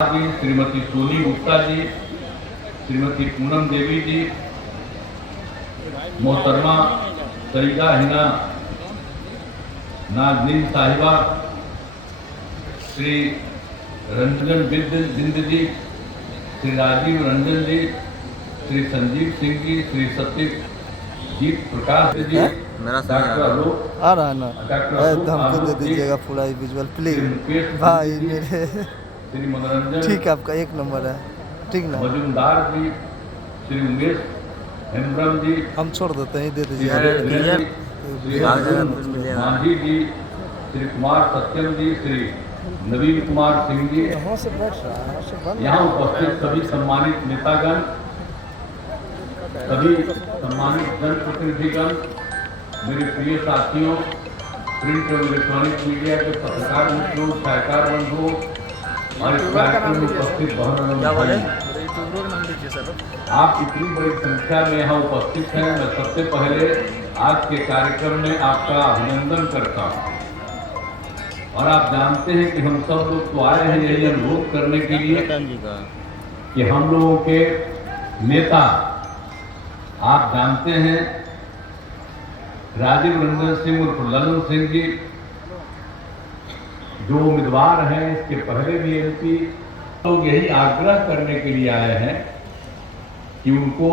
जी, श्रीमती सोनी गुप्ता जी, श्रीमती पूनम देवी जी, मोहतरमा सईदा हिना नाजनीन साहिबा, श्री रंजन बिंद जी, श्री राजीव रंजन जी, श्री संजीव सिंह जी, श्री सत्यजीत प्रकाश जी, डॉक्टर आलोक आ रहा है ना, हमको दे दीजिएगा पूरा विजुअल प्लीज भाई मेरे। श्री मनोरंजन ठीक है, आपका एक नंबर है, ठीक ना। मजुमदार जी, श्री उमेश हेम्ब्रम जी, हम छोड़ देते हैं, दे दीजिए। श्री मांझी जी, श्री कुमार सत्यम जी, श्री नवीन कुमार सिंह जी, यहाँ उपस्थित सभी सम्मानित नेतागण, सभी सम्मानित जनप्रतिनिधिगण, मेरे प्रिय साथियों, प्रिंट और इलेक्ट्रॉनिक मीडिया के पत्रकार मित्रों, साहित्यकार बंधुओं और इस कार्यक्रम में उपस्थित बहन, आप इतनी बड़ी संख्या में यहाँ उपस्थित हैं। मैं सबसे पहले आज के कार्यक्रम में आपका अभिनंदन करता हूँ। और आप जानते हैं कि हम सब लोग तो आए हैं यही अनुरोध करने के लिए कि हम लोगों के नेता, आप जानते हैं राजीव रंजन सिंह उर्फ ललन सिंह जी जो उम्मीदवार हैं, इसके पहले भी एमपी, लोग यही आग्रह करने के लिए आए हैं कि उनको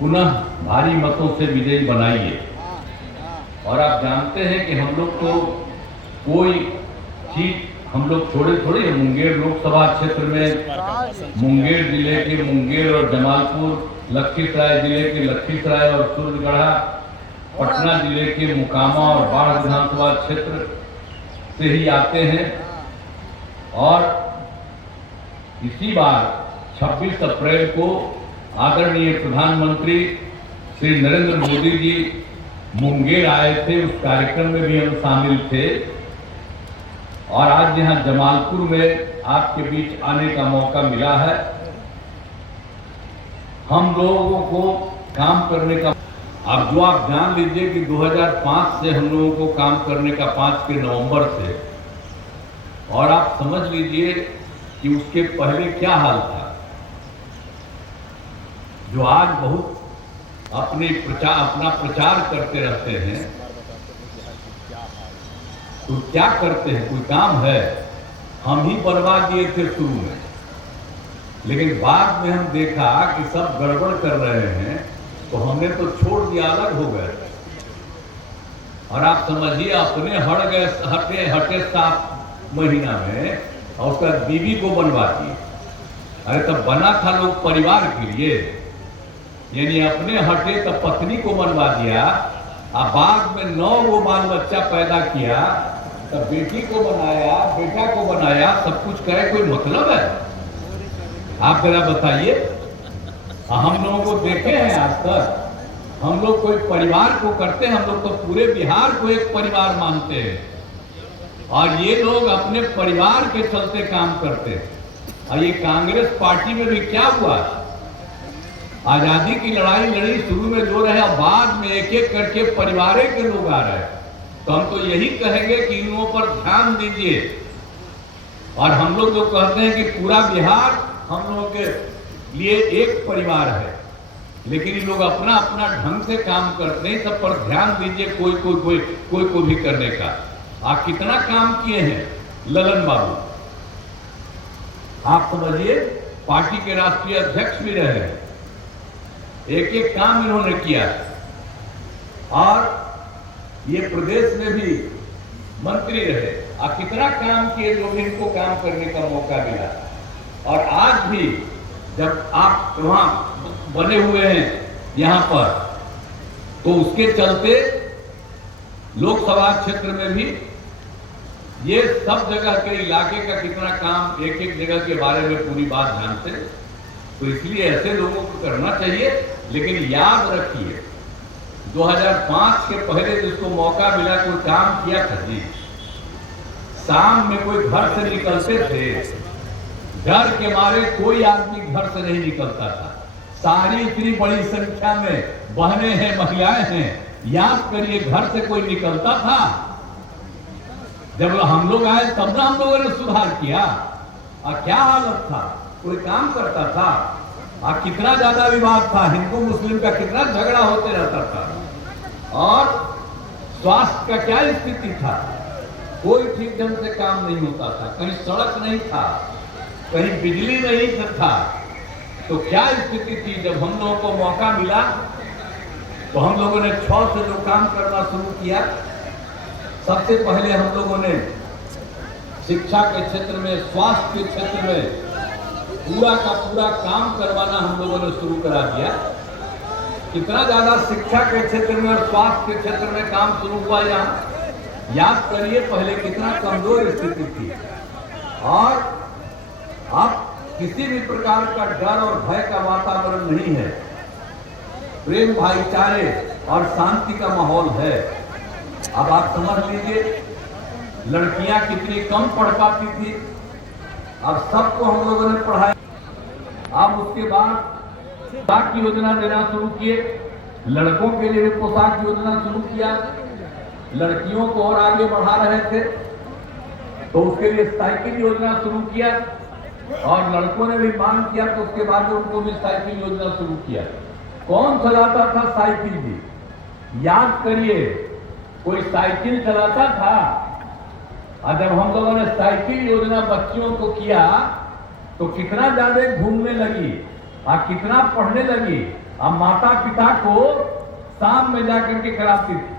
पुनः भारी मतों से विजयी बनाइए। और आप जानते हैं कि हम लोग को कोई चीज हम लोग छोड़े थोड़े, मुंगेर लोकसभा क्षेत्र में मुंगेर जिले के मुंगेर और जमालपुर, लखीसराय जिले के लखीसराय और सूर्यगढ़ा, पटना जिले के मुकामा और बाढ़ विधानसभा क्षेत्र से ही आते हैं। और इसी बार 26 अप्रैल को आदरणीय प्रधानमंत्री श्री नरेंद्र मोदी जी मुंगेर आए थे, उस कार्यक्रम में भी हम शामिल थे। और आज यहाँ जमालपुर में आपके बीच आने का मौका मिला है। हम लोगों को काम करने का, अब जो आप जान लीजिए कि 2005 से हम लोगों को काम करने का, 5 के नवंबर से, और आप समझ लीजिए कि उसके पहले क्या हाल था। जो आज बहुत अपना प्रचार करते रहते हैं, तो क्या करते हैं, कोई काम है? हम ही बनवा दिए थे शुरू में, लेकिन बाद में हम देखा कि सब गड़बड़ कर रहे हैं, तो हमने तो छोड़ दिया, अलग हो गए। और आप समझिए अपने हटे 7 महीना में और उसका बीवी को बनवा दिए। अरे तब बना था लोग परिवार के लिए, यानी अपने हटे तब पत्नी को बनवा दिया, और बाद में 9 बाल बच्चा पैदा किया, तब बेटी को बनाया, बेटा को बनाया, सब कुछ करे, कोई मतलब है? आप जरा बताइए। हम लोगों को देखे हैं आज तक, हम लोग कोई परिवार को करते हैं, हम लोग तो पूरे बिहार को एक परिवार मानते हैं। और ये लोग अपने परिवार के चलते काम करते हैं। और ये कांग्रेस पार्टी में भी क्या हुआ, आजादी की लड़ाई लड़ी, शुरू में जो रहे, और बाद में एक एक करके परिवार के लोग आ रहे हैं। तो हम तो यही कहेंगे कि इन लोगों पर ध्यान दीजिए। और हम लोग जो कहते हैं कि पूरा बिहार हम लोगों के लिए एक परिवार है, लेकिन ये लोग अपना अपना ढंग से काम करते हैं। सब पर ध्यान दीजिए, कोई को भी करने का। आप कितना काम किए हैं ललन बाबू, आप समझिए, पार्टी के राष्ट्रीय अध्यक्ष भी रहे, एक एक काम इन्होंने किया। और ये प्रदेश में भी मंत्री रहे, आप कितना काम किए, जो भी इनको काम करने का मौका मिला। और आज भी जब आप वहां बने हुए हैं यहाँ पर, तो उसके चलते लोकसभा क्षेत्र में भी ये सब जगह के इलाके का कितना काम, एक एक जगह के बारे में पूरी बात जानते। तो इसलिए ऐसे लोगों को करना चाहिए। लेकिन याद रखिए, 2005 के पहले जिसको मौका मिला, कोई काम किया था जी? शाम में कोई घर से निकलते थे, डर के मारे कोई आदमी घर से नहीं निकलता था। सारी इतनी बड़ी संख्या में बहनें हैं, महिलाएं हैं, याद करिए, घर से कोई निकलता था? जब हम लोग आए तब ना हम लोगों ने सुधार किया। क्या हालत था, कोई काम करता था? कितना ज्यादा विवाद था, हिंदू मुस्लिम का कितना झगड़ा होते रहता था। और स्वास्थ्य का क्या स्थिति था, कोई ठीक ढंग से काम नहीं होता था, कहीं सड़क नहीं था, कहीं बिजली नहीं था। तो क्या स्थिति थी? जब हम लोगों को मौका मिला तो हम लोगों ने 6 से जो काम करना शुरू किया, सबसे पहले हम लोगों ने शिक्षा के क्षेत्र में, स्वास्थ्य के क्षेत्र में पूरा का पूरा काम करवाना हम लोगों ने शुरू करा दिया। कितना ज्यादा शिक्षा के क्षेत्र में और स्वास्थ्य के क्षेत्र में काम शुरू हुआ यहाँ, याद करिए पहले कितना कमजोर स्थिति थी। और अब किसी भी प्रकार का डर और भय का वातावरण नहीं है, प्रेम भाईचारे और शांति का माहौल है। अब आप समझ लीजिए, लड़कियां कितनी कम पढ़ पाती थी, अब सबको हम लोगों ने पढ़ाया। अब उसके बाद पोशाक योजना देना शुरू किए, लड़कों के लिए भी पोशाक योजना शुरू किया। लड़कियों को और आगे बढ़ा रहे थे तो उसके लिए साइकिल योजना शुरू किया, और लड़कों ने भी मांग किया तो उसके बाद उनको भी साइकिल योजना शुरू किया। कौन चलाता था साइकिल भी? याद करिए, कोई साइकिल चलाता था? और जब हम लोगों ने साइकिल योजना बच्चियों को किया तो कितना ज्यादा घूमने लगी और कितना पढ़ने लगी। अब माता पिता को शाम में जाकर के कराती थी।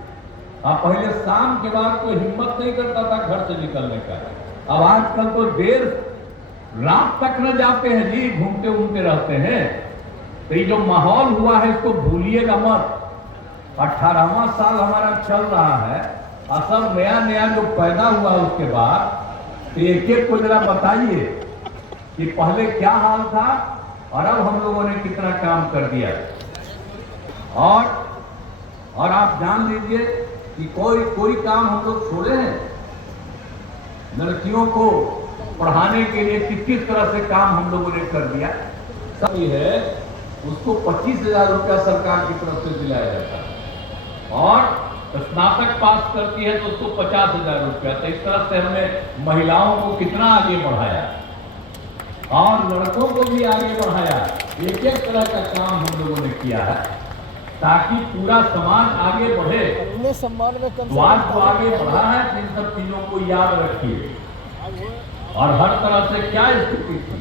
अब पहले शाम के बाद कोई हिम्मत नहीं करता था घर से निकलने का। अब आजकल तो देर रात तक न जाते हैं जी, घूमते घूमते रहते हैं। तो ये जो माहौल हुआ है इसको भूलिएगा मत। 18वां साल हमारा चल रहा है और सब नया नया जो पैदा हुआ उसके बाद, तो एक एक को जरा बताइए कि पहले क्या हाल था और अब हम लोगों ने कितना काम कर दिया। और आप जान लीजिए कि कोई काम हम लोग छोड़े हैं। लड़कियों को पढ़ाने के लिए किस तरह से काम हम लोगों ने कर दिया। सब ये है, उसको 25,000 रुपया सरकार की तरफ से दिलाया जाता है, और स्नातक पास करती है तो उसको 50,000 रुपया। तो इस तरह से हमने महिलाओं को कितना आगे बढ़ाया और लड़कों को भी आगे बढ़ाया। एक एक तरह का काम हम लोगों ने किया है ताकि पूरा समाज आगे बढ़े। सम्मान में समाज को आगे बढ़ा है, तो इन सब चीजों को याद रखिए। और हर तरह से क्या स्थिति थी,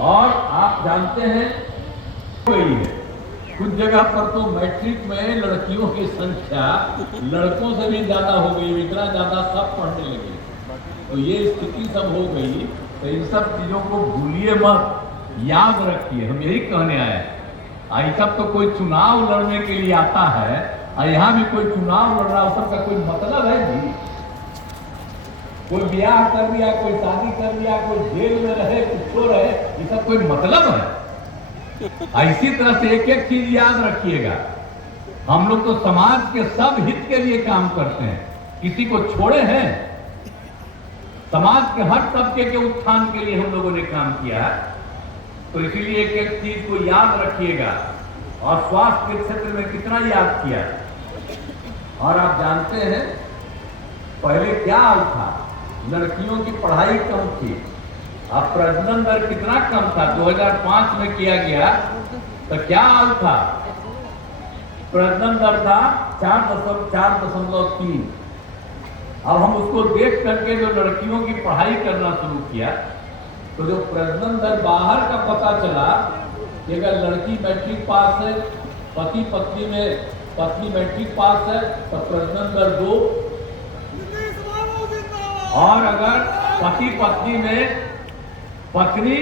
और आप जानते हैं गई है कुछ जगह पर तो मैट्रिक में लड़कियों की संख्या लड़कों से भी ज्यादा हो गई, इतना ज्यादा सब पढ़ने लगे। तो ये स्थिति सब हो गई। तो इन सब चीजों को भूलिए मत, याद रखिए। हम यही कहने आए हैं। ये सब तो कोई चुनाव लड़ने के लिए आता है, और यहाँ भी कोई चुनाव लड़ रहा, सबका कोई मतलब है जी? कोई ब्याह कर लिया, कोई शादी कर लिया, कोई जेल में रहे, कुछ तो रहे, ये सब कोई मतलब है? इसी तरह से एक एक चीज याद रखिएगा। हम लोग तो समाज के सब हित के लिए काम करते हैं, किसी को छोड़े हैं? समाज के हर तबके के उत्थान के लिए हम लोगों ने काम किया है। तो इसीलिए एक एक चीज को याद रखिएगा। और स्वास्थ्य के क्षेत्र में कितना याद किया। और आप जानते हैं पहले क्या हाल था, लड़कियों की पढ़ाई कम थी, अब प्रजनन दर कितना कम था। 2005 में किया गया तो क्या हाल था, प्रजनन दर था 4.3। अब हम उसको देख करके जो लड़कियों की पढ़ाई करना शुरू किया, तो जो प्रजनन दर बाहर का पता चला कि अगर लड़की मैट्रिक पास है, पति पत्नी में पत्नी मैट्रिक पास है तो प्रजनन दर 2, और अगर पति पत्नी में पत्नी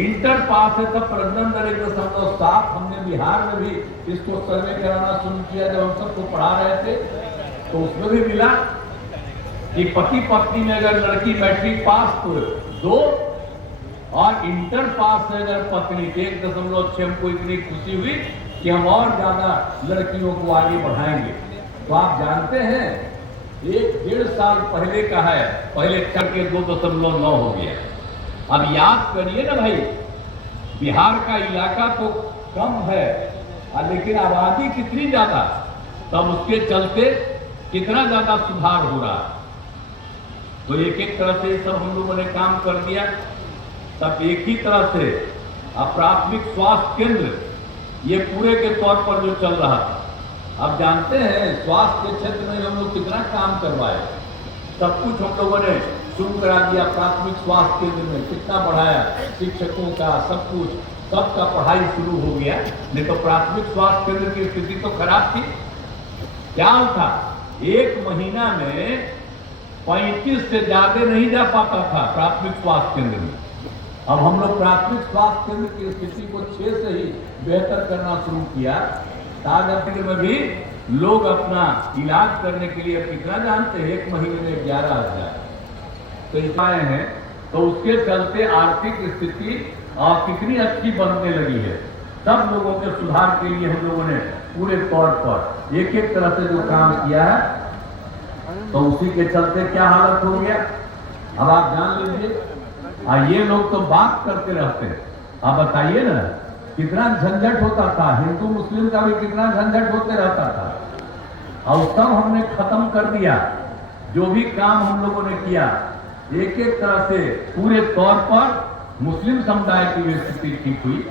इंटर पास है तो प्रजनन दर 1.7। हमने बिहार में भी इसको सर्वे कराना शुरू किया जब हम सबको पढ़ा रहे थे, तो उसमें भी मिला कि पति पत्नी में अगर लड़की मैट्रिक पास तो 2, और इंटर पास है अगर पत्नी 1.6। हमको इतनी खुशी हुई कि हम और ज्यादा लड़कियों को आगे बढ़ाएंगे। तो आप जानते हैं 1-1.5 साल पहले का है, पहले चढ़ के 2.9 हो गया। अब याद करिए ना भाई, बिहार का इलाका तो कम है लेकिन आबादी कितनी ज्यादा, तब उसके चलते कितना ज्यादा सुधार हो रहा। तो एक एक तरह से सब हम लोगों ने काम कर दिया। तब एक ही तरह से प्राथमिक स्वास्थ्य केंद्र ये पूरे के तौर पर जो चल रहा था। अब जानते हैं स्वास्थ्य के क्षेत्र में हम लोग कितना काम करवाए, सब कुछ हम लोगों ने शुरू करा दिया। प्राथमिक स्वास्थ्य केंद्र में कितना बढ़ाया, शिक्षकों का सब कुछ, सबका पढ़ाई शुरू हो गया। नहीं तो प्राथमिक स्वास्थ्य केंद्र की स्थिति तो खराब थी। क्या था, एक महीना में 35 से ज्यादा नहीं जा पाता था प्राथमिक स्वास्थ्य केंद्र में। अब हम लोग प्राथमिक स्वास्थ्य केंद्र की स्थिति को 6 से ही बेहतर करना शुरू किया। ताजपुर में भी लोग अपना इलाज करने के लिए कितना जानते हैं, एक महीने में 11,000 तो इतने हैं। तो उसके चलते आर्थिक स्थिति कितनी अच्छी बनने लगी है। सब लोगों के सुधार के लिए हम लोगों ने पूरे तौर पर एक एक तरह से जो काम किया है, तो उसी के चलते क्या हालत हो गया अब आप जान लीजिए। ये लोग तो बात करते रहते हैं, आप बताइए ना कितना झंझट होता था, हिंदू मुस्लिम का भी कितना झंझट होते रहता था। और सब हमने खत्म कर दिया। जो भी काम हम लोगों ने किया एक एक तरह से पूरे तौर पर मुस्लिम समुदाय की भी स्थिति ठीक हुई।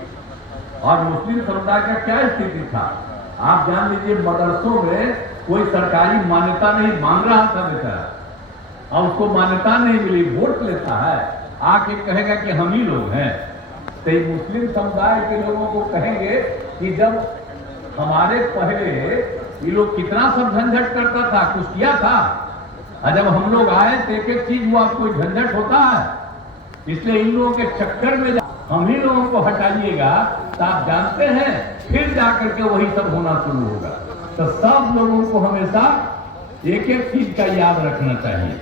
और मुस्लिम समुदाय का क्या स्थिति था आप जान लीजिए। मदरसों में कोई सरकारी मान्यता नहीं मांग रहा था बेचारा, और उसको मान्यता नहीं मिली, वोट लेता है, आके कहेगा कि हम ही लोग हैं। तो मुस्लिम समुदाय के लोगों को कहेंगे कि जब हमारे पहले ये लोग कितना सब झंझट करता था, कुछ किया था, और जब हम लोग आए तो एक एक चीज हुआ, कोई झंझट होता है। इसलिए इन लोगों के चक्कर में हम ही लोगों को हटाइएगा तो आप जानते हैं फिर जाकर के वही सब होना शुरू होगा। तो सब लोगों को हमेशा एक एक चीज का याद रखना चाहिए।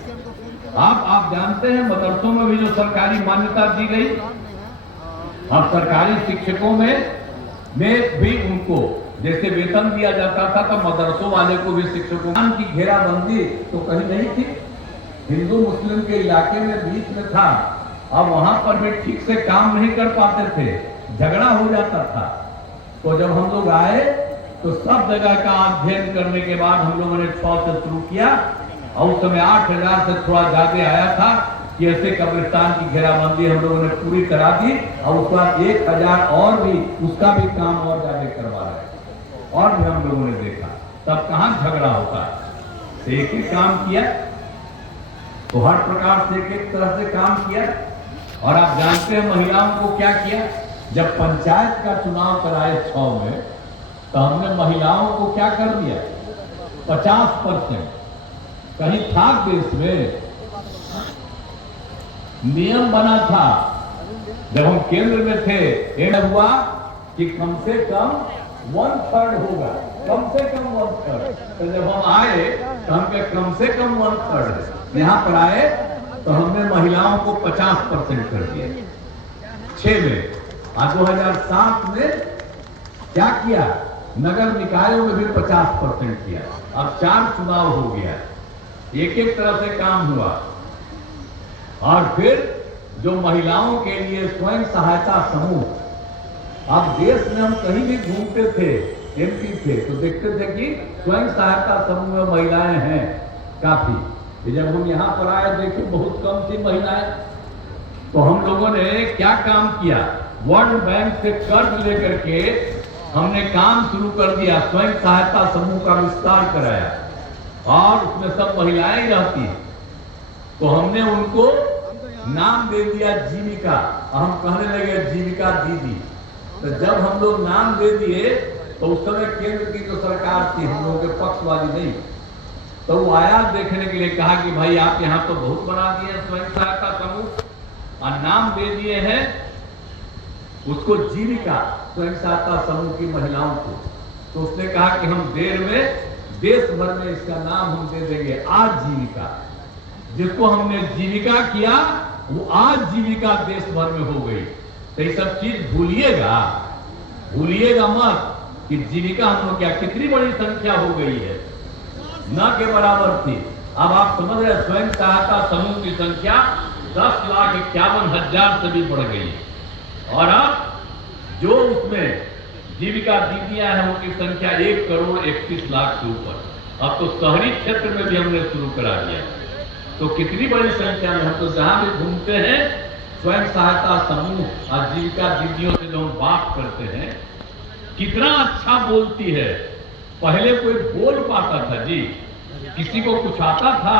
आप जानते हैं मदरसों में भी जो सरकारी मान्यता दी गई, अब सरकारी शिक्षकों में भी उनको जैसे वेतन दिया जाता था, तो मदरसों वाले को भी शिक्षकों की घेराबंदी तो कहीं नहीं थी। हिंदू मुस्लिम के इलाके में बीच में था, अब वहां पर भी ठीक से काम नहीं कर पाते थे, झगड़ा हो जाता था। तो जब हम लोग आए तो सब जगह का अध्ययन करने के बाद हम लोगों ने 6 से शुरू किया, और उस समय 8,000 से थोड़ा ज्यादा आया था कि ऐसे कब्रिस्तान की घेराबंदी हम लोगों ने पूरी करा दी। और उसके बाद 1,000 और भी उसका भी काम और ज्यादा करवा रहे, और भी हम लोगों ने देखा। तब कहां झगड़ा होता है, तो एक ही काम किया, तो हर प्रकार से एक एक तरह से काम किया। और आप जानते हैं महिलाओं को क्या किया, जब पंचायत का चुनाव कराए 6 में, तो हमने महिलाओं को क्या कर दिया, 50%। कहीं था देश में नियम बना था, जब हम केंद्र में थे, ये हुआ कि कम से कम 1/3 होगा, कम से कम 1/3। तो जब हम आए तो हमके कम से कम 1/3 यहाँ पर आए, तो हमने महिलाओं को 50% कर दिया 6 में। और 2007 में क्या किया, नगर निकायों में भी 50% किया। अब 4 चुनाव हो गया, एक एक तरह से काम हुआ। और फिर जो महिलाओं के लिए स्वयं सहायता समूह, अब देश में हम कहीं भी घूमते थे, एमपी थे, तो देखते थे कि स्वयं सहायता समूह में महिलाएं हैं काफी। जब हम यहाँ पर आए देखे बहुत कम थी महिलाएं। तो हम लोगों ने क्या काम किया, वर्ल्ड बैंक से कर्ज लेकर के हमने काम शुरू कर दिया, स्वयं सहायता समूह का विस्तार कराया, और उसमें सब महिलाएं रहती हैं। तो हमने उनको नाम दे दिया जीविका, हम कहने लगे जीविका दीदी। तो जब हम लोग नाम दे दिए, तो उस समय केंद्र की जो सरकार थी, हम लोगों के पक्ष वाली नहीं, तो वो आया देखने के लिए, कहा कि भाई आप यहाँ तो बहुत बना दिए स्वयं सहायता समूह, और नाम दे दिए हैं उसको जीविका, स्वयं सहायता समूह की महिलाओं को। तो उसने कहा कि हम देर में देश भर में इसका नाम हम दे देंगे आजीविका। जिसको हमने जीविका किया वो आजीविका देश भर में हो गई। तो ये सब चीज भूलिएगा मत कि जीविका हम लोग क्या कितनी बड़ी संख्या हो गई है, न के बराबर थी। अब आप समझ रहे, स्वयं सहायता समूह की संख्या 10,51,000 से भी बढ़ गई है। और अब जो उसमें जीविका दीदियां हैं उनकी संख्या 1,31,00,000 के ऊपर। अब तो शहरी क्षेत्र में भी हमने शुरू करा दिया। तो कितनी बड़ी संख्या में हम तो जहां भी घूमते हैं स्वयं सहायता समूह आजीविका दीदियों से जो हम बात करते हैं, कितना अच्छा बोलती है। पहले कोई बोल पाता था जी, किसी को कुछ आता था।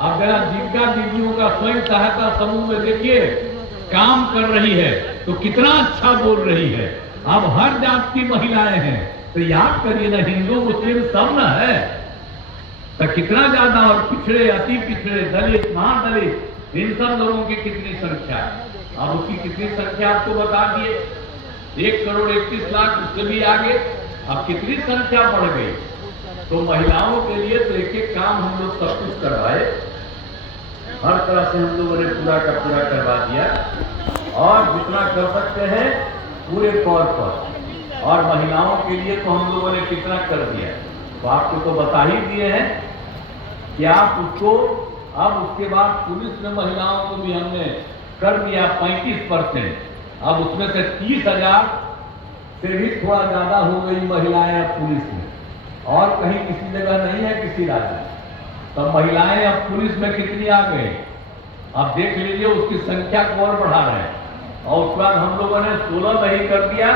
अब जरा आजीविका दीदियों का स्वयं सहायता समूह में देखिए काम कर रही है तो कितना अच्छा बोल रही है। अब हर जात की महिलाएं हैं तो याद करिए ना, हिंदू मुस्लिम सब ना है तो कितना ज्यादा, और पिछड़े अति पिछड़े दलित महादलित इन सब लोगों की कितनी संख्या है। अब उसकी कितनी संख्या आपको बता दिए, 1,31,00,000 उससे भी आगे। अब कितनी संख्या बढ़ गई। तो महिलाओं के लिए तो एक एक काम हम लोग सब कुछ करवाए, हर तरह से हम लोगों ने पूरा का पूरा करवा दिया और जितना कर सकते हैं पूरे तौर पर। और महिलाओं के लिए तो हम लोगों ने कितना कर दिया, तो आपको तो बता ही दिए हैं कि आप उसको, अब उसके बाद पुलिस में महिलाओं को भी हमने कर दिया 35%। अब उसमें से 30,000 से भी थोड़ा ज्यादा हो गई महिलाएं अब पुलिस में, और कहीं किसी जगह नहीं है किसी राज्य में। तो महिलाएं अब पुलिस में कितनी आ गई, अब देख लीजिए, उसकी संख्या को और बढ़ा रहे हैं। और उसके बाद हम लोगों ने 16 में ही कर दिया,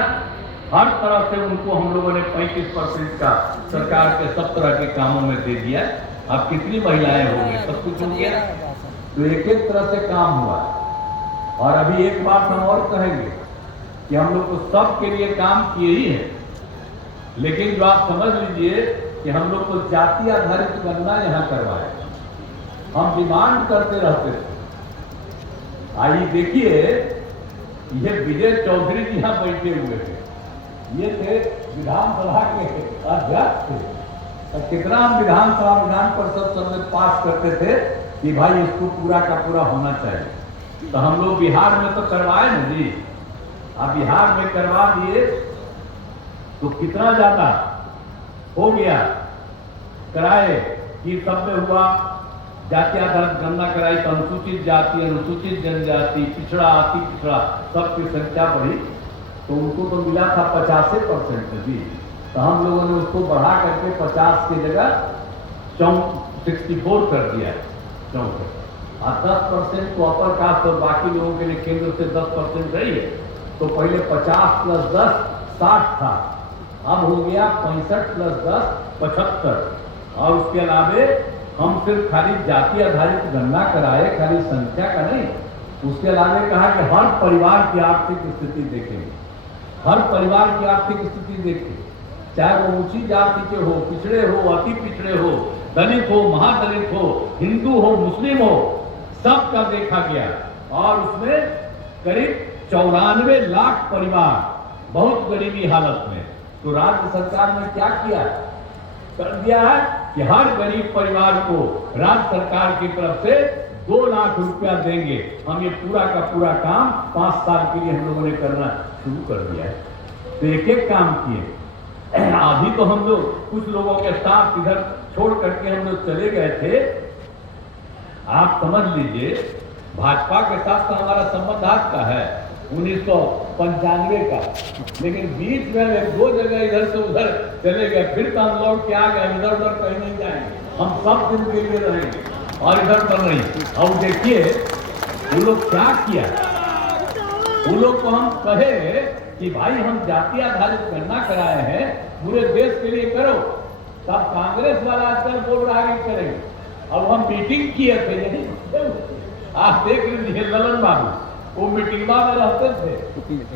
हर तरह से उनको हम लोगों ने 35% का सरकार के सब तरह के कामों में दे दिया। अब कितनी महिलाएं हो गई, सब कुछ हो गया। तो एक एक तरह से काम हुआ। और अभी एक बात हम और कहेंगे कि हम लोग तो सब के लिए काम किए ही है, लेकिन जो आप समझ लीजिए कि हम लोग तो जाति आधारित गणना यहाँ करवाए, हम डिमांड करते रहते थे। आइए देखिए, ये विजय चौधरी जी यहाँ बैठे हुए थे, ये थे विधानसभा के अध्यक्ष थे। तो कितना हम विधानसभा विधान परिषद सब में पास करते थे कि भाई इसको पूरा का पूरा होना चाहिए। तो हम लोग बिहार में तो करवाए ना जी, अब बिहार में करवा दिए तो कितना ज्यादा हो गया, कराए कि सब में हुआ। जाति आधारित गणना कराई तो अनुसूचित जाति, अनुसूचित जनजाति, पिछड़ा अति पिछड़ा सबकी संख्या बढ़ी, तो उनको तो मिला था 85% जी। तो हम लोगों ने उसको बढ़ा करके 50 की जगह 64 कर दिया, 64। और 10% को अपर कास्ट और बाकी लोगों के लिए केंद्र से 10% रही है। तो पहले 50 + 10 60 था, अब हो गया 65 + 10 75। और उसके अलावे हम सिर्फ खाली जाति आधारित गणना कराए, खाली संख्या का नहीं, उसके अलावा कहा कि हर परिवार की आर्थिक स्थिति देखेंगे, हर परिवार की आर्थिक स्थिति देखें, चाहे वो ऊंची जाति के हो, पिछड़े हो, अति पिछड़े हो, दलित हो, महादलित हो, हिंदू हो, मुस्लिम हो, सबका देखा गया। और उसमें करीब 94 लाख परिवार बहुत गरीबी हालत में। तो राज्य सरकार ने क्या किया, कर दिया है कि हर गरीब परिवार को राज्य सरकार की तरफ से 2 लाख रुपया देंगे। हम ये पूरा का पूरा काम 5 साल के लिए हम लोगों ने करना शुरू कर दिया है। तो एक एक काम किए। अभी तो हम लोग कुछ लोगों के साथ इधर छोड़ करके हम लोग चले गए थे। आप समझ लीजिए, भाजपा के साथ तो हमारा संबंध आज का है 1995 का, लेकिन बीच में 1-2 जगह इधर से उधर चले गए, फिर तो हम लौट के आ गए। इधर उधर कहीं नहीं जाएंगे, हम सब दिन के लिए रहेंगे और इधर पर नहीं। और देखिए वो लोग क्या किया, वो लोग को हम कहे कि भाई हम जाति आधारित गणना कराए हैं, पूरे देश के लिए करो, तब कांग्रेस वाला आजकल बोल रहा है कि करेंगे। अब हम मीटिंग किए थे, यही आप देख लीजिए ललन बाबू, वो मीटिंग में रहते थे,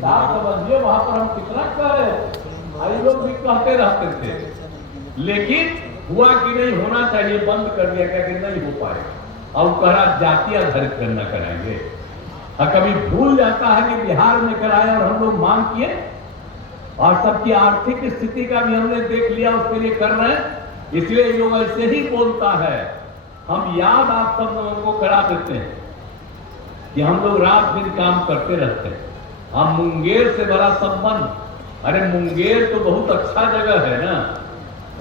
आप समझिए वहां पर हम कितना कह रहे थे, भाई लोग भी कहते रहते थे, लेकिन हुआ कि नहीं, होना चाहिए, बंद कर दिया, कहते नहीं हो पाए। और कह रहा जाति आधारित गणना कराएंगे। और कभी भूल जाता है कि बिहार में कराया और हम लोग मांग किए, और सबकी आर्थिक स्थिति का भी हमने देख लिया, उसके लिए कर रहे हैं। इसलिए ये लोग ऐसे ही बोलता है। हम याद आप सब लोगों को करा देते हैं कि हम लोग रात दिन काम करते रहते हैं। हम मुंगेर से बड़ा संबंध, अरे मुंगेर तो बहुत अच्छा जगह है ना,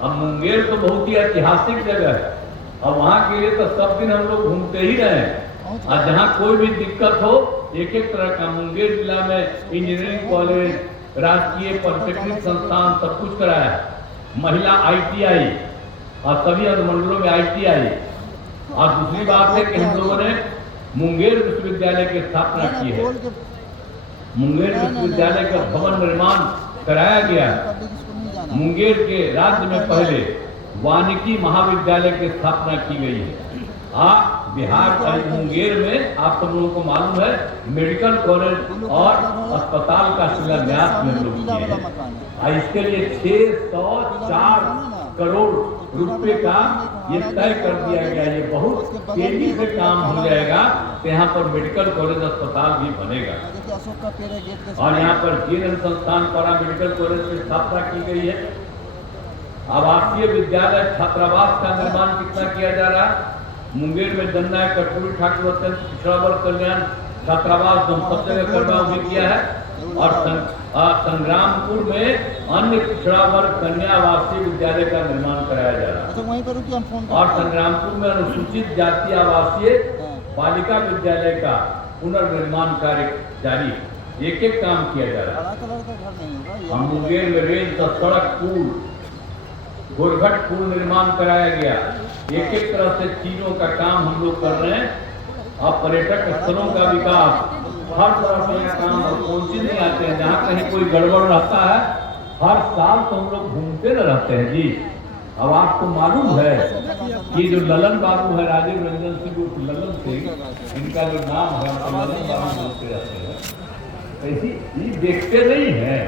अब मुंगेर तो बहुत ही ऐतिहासिक जगह है, और वहां के लिए तो सब दिन हम लोग घूमते ही रहे। और जहां कोई भी दिक्कत हो, एक एक तरह का मुंगेर जिला में इंजीनियरिंग कॉलेज, राजकीय पॉलिटेक्निक संस्थान सब कुछ कराया, महिला ITI और सभी अनुमंडलों में ITI, और दूसरी बात है कि हम लोगों ने मुंगेर विश्वविद्यालय की स्थापना की है। मुंगेर विश्वविद्यालय का भवन निर्माण कराया गया। मुंगेर के राज्य में पहले वानिकी महाविद्यालय की स्थापना की गई है। बिहार मुंगेर में आप सब लोगों को मालूम है मेडिकल कॉलेज और अस्पताल का शिलान्यास में लोग किए हैं। इसके लिए 604 करोड़ रुपए का ये तय कर दिया गया। ये बहुत तेजी से काम हो जाएगा तो यहाँ पर मेडिकल कॉलेज अस्पताल भी बनेगा। और यहाँ पर जीएनएम संस्थान पैरा मेडिकल कॉलेज की स्थापना की गई है। आवासीय विद्यालय छात्रावास का निर्माण कितना किया जा रहा है। मुंगेर में जननायक कर्पूरी ठाकुर अत्यंत पिछड़ा वर्ग कल्याण छात्रावास हम सब जगह करवाओ भी किया है। और संग्रामपुर में अन्य पिछड़ा वर्ग कन्या आवासीय विद्यालय का निर्माण कराया जा रहा है। और संग्रामपुर में अनुसूचित जाति आवासीय बालिका विद्यालय का पुनर्निर्माण कार्य जारी। एक एक काम किया जा रहा है। हम मुंगेर में रेल सड़क पुल गोरघट पुल निर्माण कराया गया। एक एक तरह से चीजों का काम हम लोग कर रहे हैं। और पर्यटक स्थलों का विकास हर तरह से यह काम पहुंचे नहीं आते हैं। जहाँ कहीं कोई गड़बड़ रहता है हर साल तो हम लोग घूमते न रहते हैं जी। अब आपको मालूम है कि जो ललन बाबू है राजीव रंजन सिंह ललन सिंह इनका जो नाम है ललन बाबू बोलते रहते हैं। ऐसी देखते नहीं है।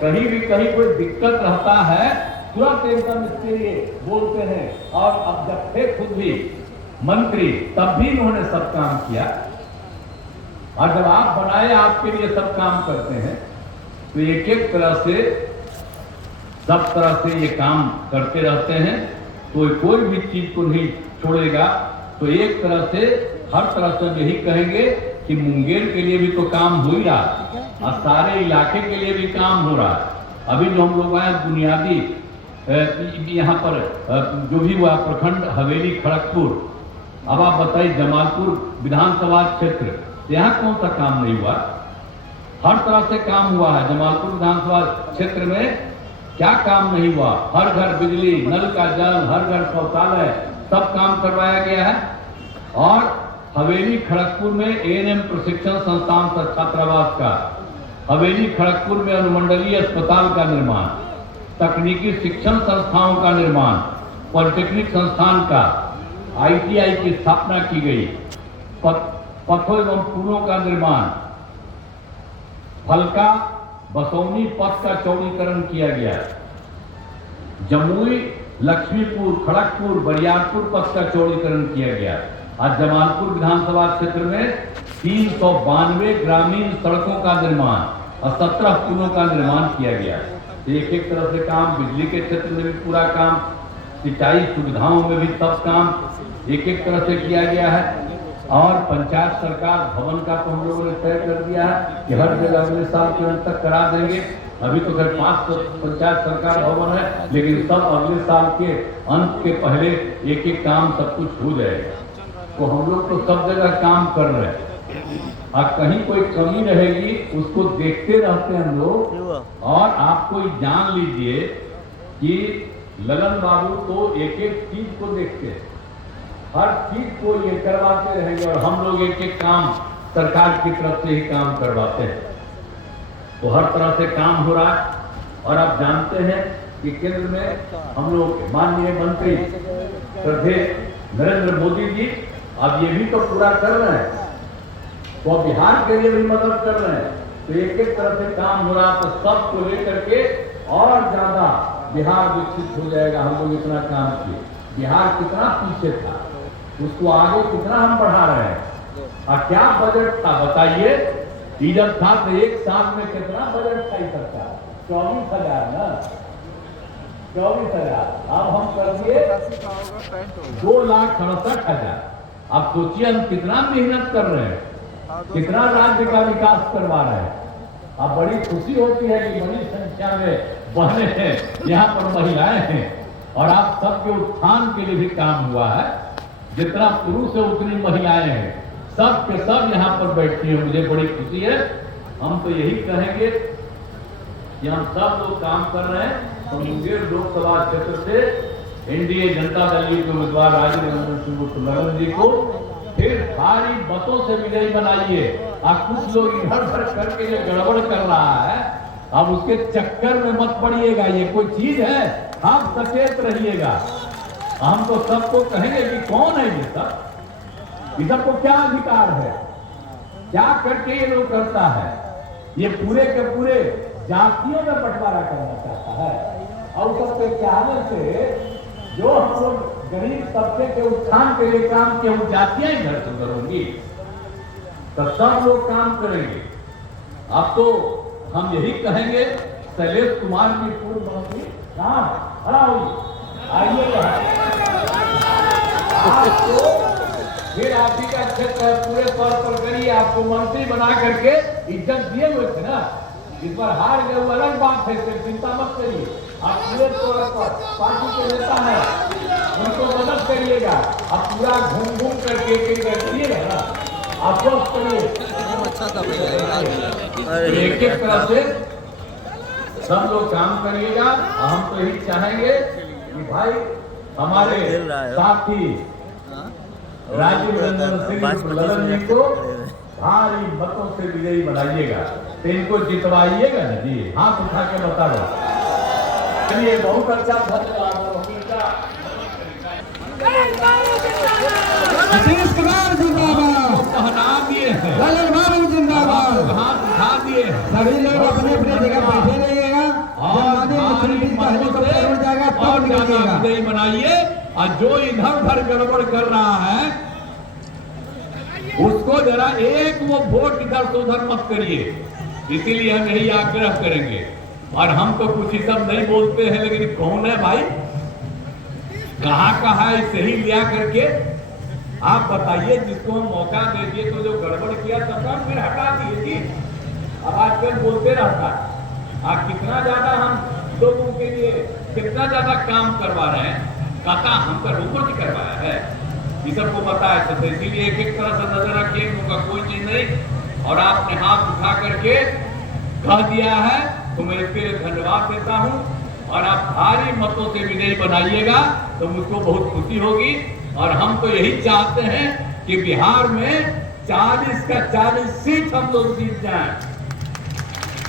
कहीं भी कहीं कोई दिक्कत रहता है तुरंत एकदम इसके लिए बोलते हैं। और अब जब थे खुद भी मंत्री तब भी उन्होंने सब काम किया। और जब आप बनाए आपके लिए सब काम करते हैं तो एक एक तरह से सब तरह से ये काम करते रहते हैं। तो कोई भी चीज को नहीं छोड़ेगा। तो एक तरह से हर तरह से यही कहेंगे कि मुंगेर के लिए भी तो काम हो ही रहा और सारे इलाके के लिए भी काम हो रहा है। अभी जो हम लोग आए बुनियादी यहाँ पर जो भी हुआ प्रखंड हवेली खड़गपुर। अब आप बताइए जमालपुर विधानसभा क्षेत्र यहाँ कौन सा काम नहीं हुआ। हर तरह से काम हुआ है। जमालपुर विधानसभा क्षेत्र में क्या काम नहीं हुआ। हर घर बिजली नल का जल हर घर शौचालय सब काम करवाया गया है। और हवेली खड़गपुर में एएनएम प्रशिक्षण संस्थान छात्रावास का, हवेली खड़गपुर में अनुमंडलीय अस्पताल का निर्माण, तकनीकी शिक्षण संस्थाओं का निर्माण, पॉलिटेक्निक संस्थान का, आईटीआई की स्थापना की गई, पथों एवं पुलों का निर्माण, फलका बसौनी पथ का चौड़ीकरण किया गया, जमुई लक्ष्मीपुर खड़गपुर बरियारपुर पथ का चौड़ीकरण किया गया। आज जमालपुर विधानसभा क्षेत्र में 392 ग्रामीण सड़कों का निर्माण और 17 पुलों का निर्माण किया गया। एक एक तरह से काम बिजली के क्षेत्र में भी पूरा काम, सिंचाई सुविधाओं में भी सब काम एक एक तरह से किया गया है। और पंचायत सरकार भवन का तो हम लोगों ने तय कर दिया है कि हर जगह अगले साल के अंत तक करा देंगे। अभी तो खैर 5 पंचायत सरकार भवन है लेकिन सब अगले साल के अंत के पहले एक एक काम सब कुछ हो जाएगा। तो हम लोग तो सब जगह काम कर रहे हैं। और कहीं कोई कमी रहेगी उसको देखते रहते हैं हम लोग। और आप कोई जान लीजिए कि ललन बाबू तो एक एक चीज को देखते हैं, हर चीज को ये करवाते रहेंगे। और हम लोग एक एक काम सरकार की तरफ से ही काम करवाते हैं। तो हर तरह से काम हो रहा है। और आप जानते हैं कि केंद्र में हम लोग माननीय मंत्री श्रद्धेय नरेंद्र मोदी जी अब ये भी तो पूरा कर रहे हैं। तो बिहार के लिए भी मदद कर रहे हैं। तो एक एक तरह से काम हो रहा तो सबको लेकर के और ज्यादा बिहार विकसित हो जाएगा। हम लोग इतना काम किए, बिहार कितना पीछे था उसको आगे कितना हम बढ़ा रहे हैं। और क्या बजट था बताइए। जब था तो एक साल में कितना बजट था सरकार 24,000 ना 24,000। अब हम कर दिए 2,68,000। अब सोचिए हम कितना मेहनत कर रहे हैं, कितना राज्य का विकास करवा रहे हैं। अब बड़ी खुशी होती है कि बड़ी संख्या में बहनें हैं यहाँ पर महिलाएं हैं। और आप सबके उत्थान के लिए भी काम हुआ है। जितना पुरुष है उतनी महिलाएं हैं, सब के सब यहाँ पर बैठती हैं। मुझे बड़ी खुशी है। हम तो यही कहेंगे कि हम सब लोग काम कर रहे हैं। तो मुंगेर लोकसभा क्षेत्र से एनडीए जनता दल के उम्मीदवार राजीव रंजन सिंह उर्फ ललन जी को फिर भारी मतों से विजयी बनाइए। अब कुछ लोग इधर उधर करके जो गड़बड़ कर रहा है, अब उसके चक्कर में मत पड़िएगा। ये कोई चीज है, आप सचेत रहिएगा। हम तो सबको कहेंगे कि कौन है ये सबको क्या अधिकार है, क्या करके ये लोग करता है। ये पूरे के पूरे जातियों में बंटवारा करना चाहता है और सबके कहने से जो हम लोग गरीब तबके के उत्थान के लिए काम किए वो जातियां ही घर से करूंगी, तो सब लोग काम करेंगे। अब तो हम यही कहेंगे, शैलेश कुमार की पूर्व मंत्री आइएगा, आपको फिर आप ही का क्षेत्र पूरे तौर पर करिए। आपको मंत्री बना करके इज्जत दिए हुए थे ना, इस बार हार गए वो अलग बात है, फिर चिंता मत करिए। आप पूरे तौर पर पार्टी के नेता हैं, उनको मदद करिएगा। आप पूरा घूम घूम करके करिएगा ना, आप स्वस्थ करिए। एक एक तरह से सब लोग काम करिएगा। हम तो यही चाहेंगे कि भाई हमारे साथी राजीव रंजन सिंह ललन जी को भारी मतों से विजयी बनाइएगा, तो इनको जितवाइएगा ना जी। हाथ उठा के बता दो। चलिए, बहुत अच्छा धन्यवाद। नीतीश कुमार जिंदाबाद, कहना दिए हैं, ललन बाबू जिंदाबाद। हाथ उठा दिए हैं। सभी लोग अपने अपने जगह बैठे रहिएगा और विजयी बनाइए। और जो इधर उधर गड़बड़ कर रहा है उसको जरा एक वो वोट इधर से उधर मत करिए। इसीलिए हम यही आग्रह करेंगे। और हम तो कुछ ही सब नहीं बोलते हैं, लेकिन कौन है भाई, कहाँ है इसे ही लिया करके आप बताइए। जिसको हम मौका दे दिए तो जो गड़बड़ किया सबका फिर हटा दिए जी। अब आजकल बोलते रहता है। आप कितना ज्यादा हम लोगों के लिए कितना ज्यादा काम करवा रहे हैं, कहता हम तो रोको नहीं करवाया है, ये सबको पता है। तो इसीलिए एक एक तरह से नजर रखिए, उनका कोई चीज नहीं। और आपने हाथ उठा करके कह दिया है तो मैं इसके लिए धन्यवाद देता हूं। और आप भारी मतों से विजयी बनाइएगा तो मुझको बहुत खुशी होगी। और हम तो यही चाहते हैं कि बिहार में 40 का 40 सीट हम लोग जीत जाएं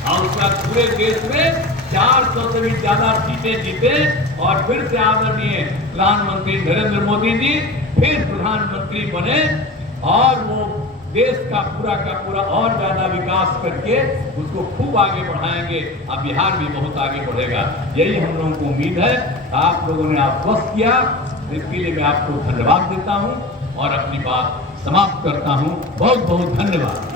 और उसका पूरे देश में 400 से भी ज्यादा सीटें जीते और फिर से आदरणीय प्रधानमंत्री नरेंद्र मोदी जी फिर प्रधानमंत्री बने और वो देश का पूरा और ज्यादा विकास करके उसको खूब आगे बढ़ाएंगे। अब बिहार भी बहुत आगे बढ़ेगा, यही हम लोगों को उम्मीद है। आप लोगों ने आश्वस्त किया, इसके लिए मैं आपको धन्यवाद देता हूं और अपनी बात समाप्त करता हूं। बहुत बहुत धन्यवाद।